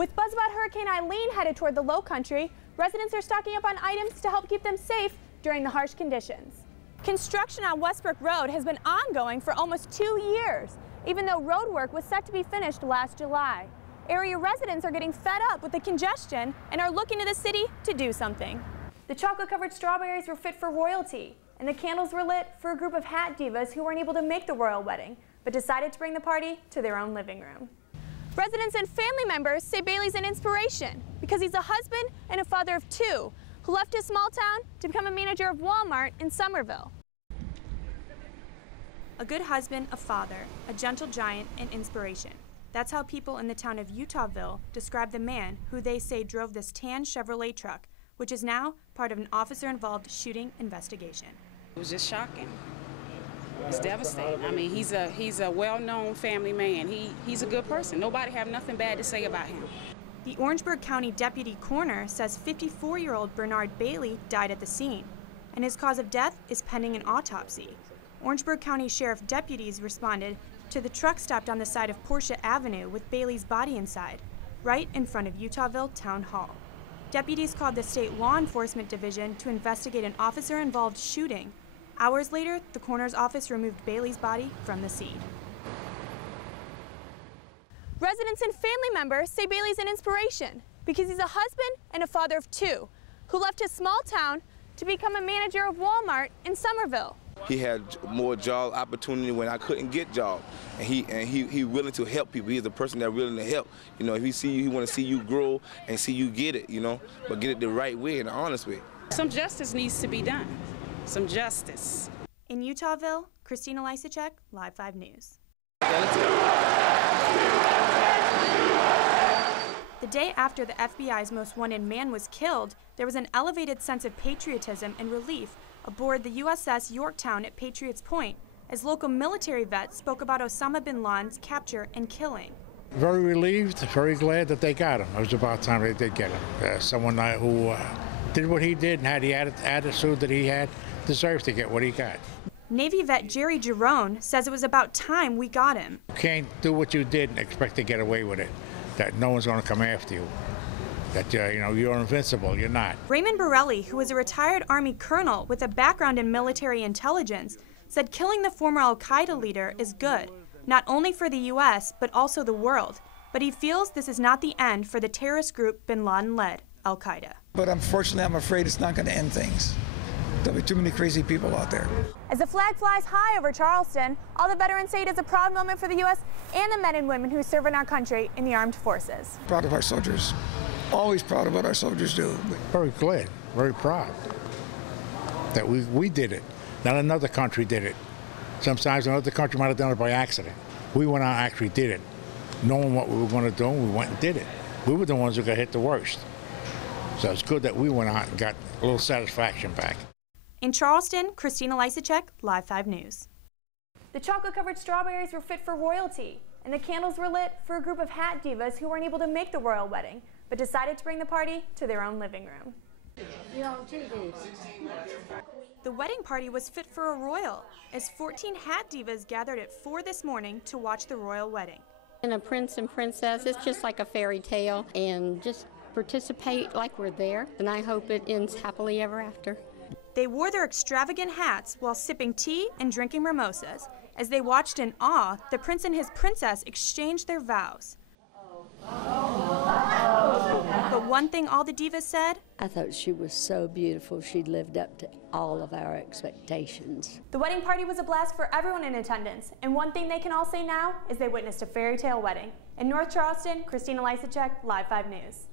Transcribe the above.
With buzz about Hurricane Eileen headed toward the Low Country, residents are stocking up on items to help keep them safe during the harsh conditions. Construction on Westbrook Road has been ongoing for almost 2 years, even though road work was set to be finished last July. Area residents are getting fed up with the congestion and are looking to the city to do something. The chocolate-covered strawberries were fit for royalty, and the candles were lit for a group of hat divas who weren't able to make the royal wedding, but decided to bring the party to their own living room. Residents and family members say Bailey's an inspiration because he's a husband and a father of 2 who left his small town to become a manager of Walmart in Somerville. A good husband, a father, a gentle giant, and inspiration. That's how people in the town of Utahville describe the man who they say drove this tan Chevrolet truck, which is now part of an officer-involved shooting investigation. It was just shocking. It's devastating. I mean, he's a well-known family man. He's a good person. Nobody have nothing bad to say about him. The Orangeburg County Deputy Coroner says 54-year-old Bernard Bailey died at the scene, and his cause of death is pending an autopsy. Orangeburg County Sheriff deputies responded to the truck stopped on the side of Portia Avenue with Bailey's body inside, right in front of Utahville Town Hall. Deputies called the State Law Enforcement Division to investigate an officer-involved shooting. Hours later, the coroner's office removed Bailey's body from the scene. Residents and family members say Bailey's an inspiration because he's a husband and a father of 2 who left his small town to become a manager of Walmart in Somerville. He had more job opportunity when I couldn't get jobs, and he willing to help people. He's a person that's willing to help. You know, if he see you, he want to see you grow and see you get it. You know, but get it the right way and the honest way. Some justice needs to be done. Some justice. In Utahville, Christina Lysacek, Live 5 News. The day after the FBI's most wanted man was killed, there was an elevated sense of patriotism and relief aboard the USS Yorktown at Patriots Point as local military vets spoke about Osama bin Laden's capture and killing. Very relieved, very glad that they got him. It was about time they did get him. Someone who did what he did and had the attitude that he had deserves to get what he got. Navy vet Jerry Jerome says it was about time we got him. You can't do what you did and expect to get away with it, that no one's going to come after you, that you're invincible. You're not. Raymond Borelli, who was a retired Army colonel with a background in military intelligence, said killing the former al-Qaeda leader is good, not only for the U.S., but also the world. But he feels this is not the end for the terrorist group bin Laden led, al-Qaeda. But unfortunately, I'm afraid it's not going to end things. There'll be too many crazy people out there. As the flag flies high over Charleston, all the veterans say it is a proud moment for the U.S. and the men and women who serve in our country in the armed forces. Proud of our soldiers. Always proud of what our soldiers do. Very glad, very proud that we did it. Not another country did it. Sometimes another country might have done it by accident. We went out and actually did it. Knowing what we were going to do, we went and did it. We were the ones who got hit the worst. So it's good that we went out and got a little satisfaction back. In Charleston, Christina Lysacek, Live 5 News. The chocolate-covered strawberries were fit for royalty, and the candles were lit for a group of hat divas who weren't able to make the royal wedding, but decided to bring the party to their own living room. The wedding party was fit for a royal, as 14 hat divas gathered at 4 this morning to watch the royal wedding. And a prince and princess, it's just like a fairy tale, and just participate like we're there, and I hope it ends happily ever after. They wore their extravagant hats while sipping tea and drinking mimosas. As they watched in awe, the prince and his princess exchanged their vows. But one thing all the divas said, I thought she was so beautiful. She lived up to all of our expectations. The wedding party was a blast for everyone in attendance, and one thing they can all say now is they witnessed a fairy tale wedding. In North Charleston, Christina Lysacek, Live 5 News.